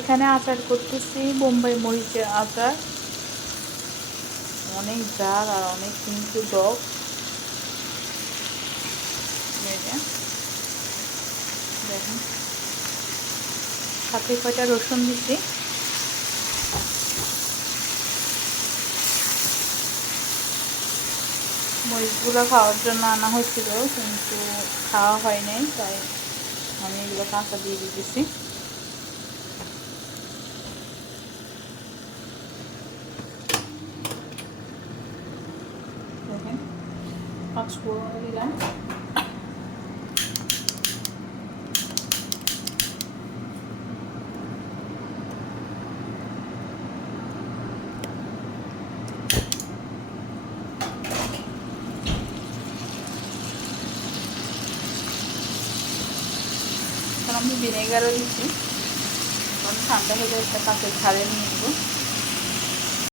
এখানে আচার করতেছি বোম্বাই মরিচের আচার, অনেক ঝাল আর অনেক কিন্তু টক। দেখেন সাথে কয়টা রসুন দিচ্ছি। মরিচগুলো খাওয়ার জন্য আনা হয়েছিল কিন্তু খাওয়া হয় নাই, তাই আমি এগুলো কাঁচা দিয়ে দিতেছি। দেখেন পাঁচফোড়ন দিলাম, আমি ভিনেগারও দিচ্ছি, ঠান্ডা হয়ে যায় একটা কাঁচের ঝাড়ে নিয়ে নেব।